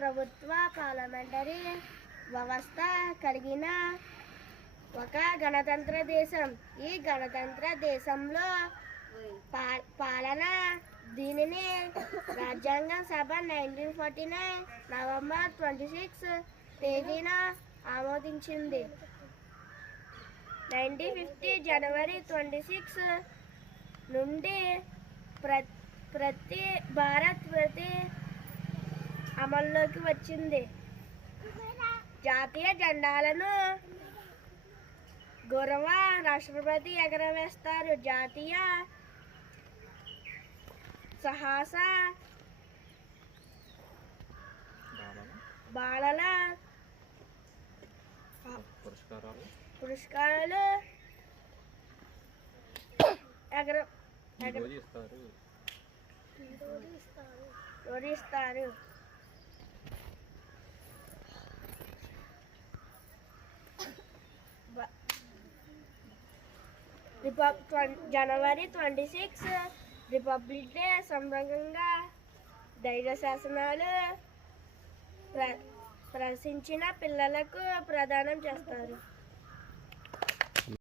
ప్రభుత్వ పార్లమెంటరీ వ్యవస్థ కలిగిన ఒక గణతంత్ర దేశం. ఈ గణతంత్ర దేశంలో పాలన దీనిని రాజ్యాంగ సభ 1949 నవంబర్ 26 తేదీన ఆమోదించింది. 1950 జనవరి 26 నుండి భారత్ ప్రతి అమల్లోకి వచ్చింది. జాతీయ జెండాలను గౌరవ రాష్ట్రపతి ఎగరవేస్తారు. జాతీయ సాహస బాలల పురస్కారాలు ఇస్తారు. జనవరి 26 రిపబ్లిక్ డే సందర్భంగా ధైర్య శాసనాలు ప్రదర్శించిన పిల్లలకు ప్రదానం చేస్తారు.